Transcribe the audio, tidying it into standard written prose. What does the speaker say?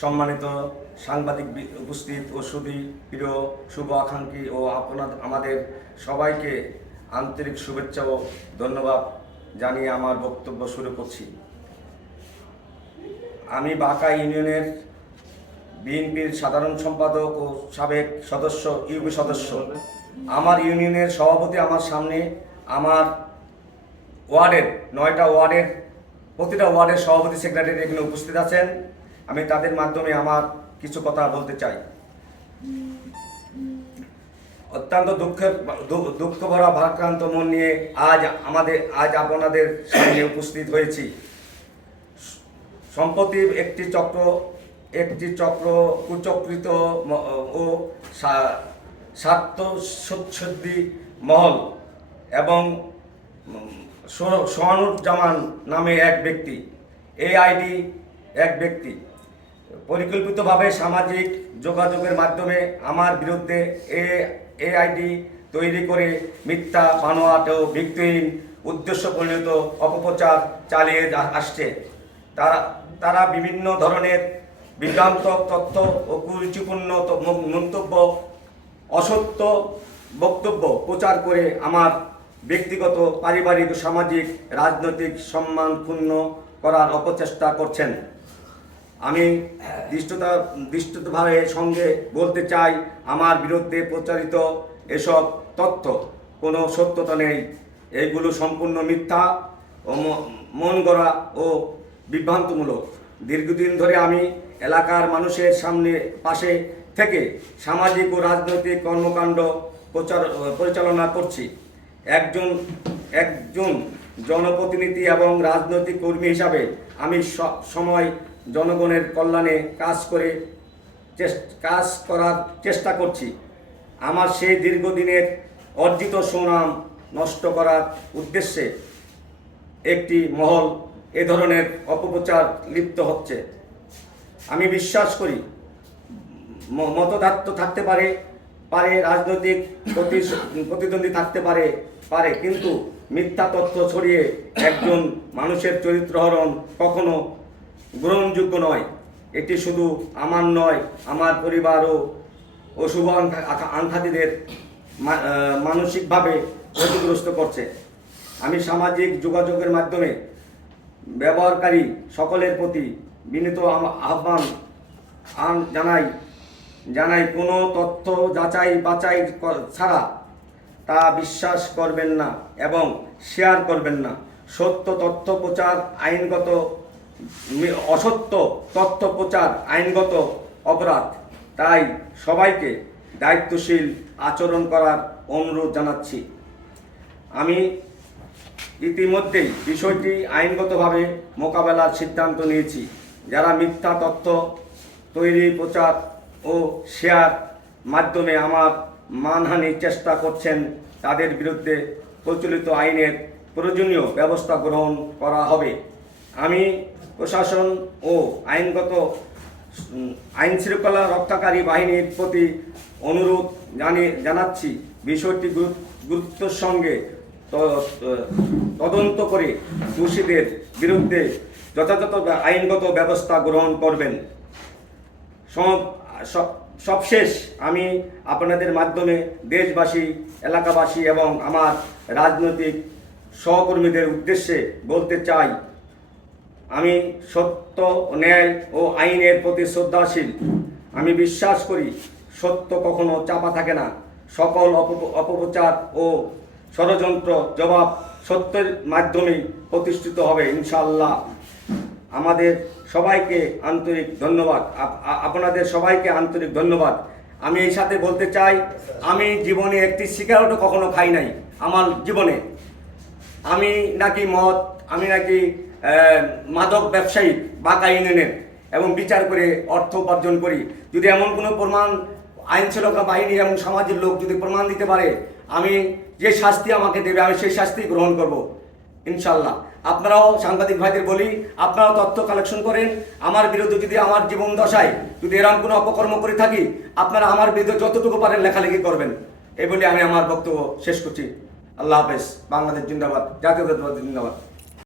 সম্মানিত সাংবাদিক উপস্থিত ও প্রিয় শুভ আকাঙ্ক্ষী ও আমাদের সবাইকে আন্তরিক শুভেচ্ছা ও ধন্যবাদ জানিয়ে আমার বক্তব্য শুরু করছি। আমি বাঁকা ইউনিয়নের বিএনপির সাধারণ সম্পাদক ও সাবেক ইউপি সদস্য। আমার ইউনিয়নের সভাপতি আমার সামনে, আমার ওয়ার্ডের 9টা ওয়ার্ডের প্রতিটা ওয়ার্ডের সভাপতি সেক্রেটারি এখানে উপস্থিত আছেন। আমি তাদের মাধ্যমে আমার কিছু কথা বলতে চাই। অত্যন্ত দুঃখ ভরা ভারাক্রান্ত মন নিয়ে আজ আপনাদের সামনে উপস্থিত হয়েছি। সম্প্রতি একটি চক্র কুচক্রিত ও স্বার্থসুদ্ধি মহল এবং সোহানুজ্জামান নামে এক ব্যক্তি পরিকল্পিতভাবে সামাজিক যোগাযোগের মাধ্যমে আমার বিরুদ্ধে আইডি তৈরি করে মিথ্যা, বানোয়াট ও ভিত্তিহীন উদ্দেশ্য পরিণত অপপ্রচার চালিয়ে আসছে। তারা বিভিন্ন ধরনের বিভ্রান্তক তথ্য ও কুরুচিপূর্ণ মন্তব্য, অসত্য বক্তব্য প্রচার করে আমার ব্যক্তিগত, পারিবারিক, সামাজিক, রাজনৈতিক সম্মান ক্ষুণ্ণ করার অপচেষ্টা করছেন। আমি দৃষ্টভাবে সঙ্গে বলতে চাই, আমার বিরুদ্ধে প্রচারিত এসব তথ্য কোনো সত্যতা নেই। এইগুলো সম্পূর্ণ মিথ্যা ও মন গড়া ও বিভ্রান্তমূলক। দীর্ঘদিন ধরে আমি এলাকার মানুষের পাশে থেকে সামাজিক ও রাজনৈতিক কর্মকাণ্ড পরিচালনা করছি। একজন জনপ্রতিনিধি এবং রাজনৈতিক কর্মী হিসাবে আমি সময় জনগণের কল্যাণে কাজ করার চেষ্টা করছি। আমার সেই দীর্ঘদিনের অর্জিত সুনাম নষ্ট করার উদ্দেশ্যে একটি মহল এ ধরনের অপপ্রচার লিপ্ত হচ্ছে। আমি বিশ্বাস করি মতদাত্ত থাকতে পারে, রাজনৈতিক প্রতিদ্বন্দ্বী থাকতে পারে, কিন্তু মিথ্যা তথ্য ছড়িয়ে একজন মানুষের চরিত্র হরণ কখনো গ্রহণযোগ্য নয়। এটি শুধু আমার নয়, আমার পরিবার ও শুভ আকাঙ্ক্ষীদের মানসিকভাবে ক্ষতিগ্রস্ত করছে। আমি সামাজিক যোগাযোগের মাধ্যমে ব্যবহারকারী সকলের প্রতি বিনীত আহ্বান জানাই, কোনো তথ্য যাচাই বাছাই ছাড়া তা বিশ্বাস করবেন না এবং শেয়ার করবেন না। অসত্য তথ্য প্রচার আইনগত অপরাধ। তাই সবাইকে দায়িত্বশীল আচরণ করার অনুরোধ জানাচ্ছি। আমি ইতিমধ্যেই বিষয়টি আইনগতভাবে মোকাবেলার সিদ্ধান্ত নিয়েছি। যারা মিথ্যা তথ্য তৈরি, প্রচার ও শেয়ার মাধ্যমে আমার মানহানির চেষ্টা করছেন, তাদের বিরুদ্ধে প্রচলিত আইনের প্রয়োজনীয় ব্যবস্থা গ্রহণ করা হবে। আমি প্রশাসন ও আইনশৃঙ্খলা রক্ষাকারী বাহিনীর প্রতি অনুরোধ জানাচ্ছি, বিষয়টি গুরুত্বের সঙ্গে তদন্ত করে দোষীদের বিরুদ্ধে যথাযথ আইনগত ব্যবস্থা গ্রহণ করবেন। সবশেষ আমি আপনাদের মাধ্যমে দেশবাসী, এলাকাবাসী এবং আমার রাজনৈতিক সহকর্মীদের উদ্দেশ্যে বলতে চাই, আমি সত্য, ন্যায় ও আইনের প্রতি শ্রদ্ধাশীল। আমি বিশ্বাস করি সত্য কখনো চাপা থাকে না। সকল অপপ্রচার ও ষড়যন্ত্র জবাব সত্যের মাধ্যমেই প্রতিষ্ঠিত হবে ইনশাআল্লাহ। আমাদের সবাইকে আন্তরিক ধন্যবাদ। আপনাদের সবাইকে আন্তরিক ধন্যবাদ। আমি এই সাথে বলতে চাই, আমি জীবনে একটি সিগারেটও কখনো খাই নাই। আমার জীবনে আমি নাকি মাদক ব্যবসায়ী বাঁকা ইউনিয়নের এবং বিচার করে অর্থ উপার্জন করি। যদি এমন কোনো প্রমাণ আইনশৃঙ্খলা বাহিনী এবং সমাজের লোক যদি প্রমাণ দিতে পারে, আমি যে শাস্তি আমাকে দেবে আমি সেই শাস্তি গ্রহণ করব ইনশাল্লাহ। আপনারাও সাংবাদিক ভাইদের বলি, আপনারাও তথ্য কালেকশন করেন। আমার বিরুদ্ধে যদি আমার জীবন দশায় যদি এরকম কোনো অপকর্ম করে থাকি, আপনারা আমার বিরুদ্ধে যতটুকু পারেন লেখালেখি করবেন। এই বলে আমি আমার বক্তব্য শেষ করছি। আল্লাহ হাফেজ। বাংলাদেশ জিন্দাবাদ, জাতীয়তাবাদ জিন্দাবাদ।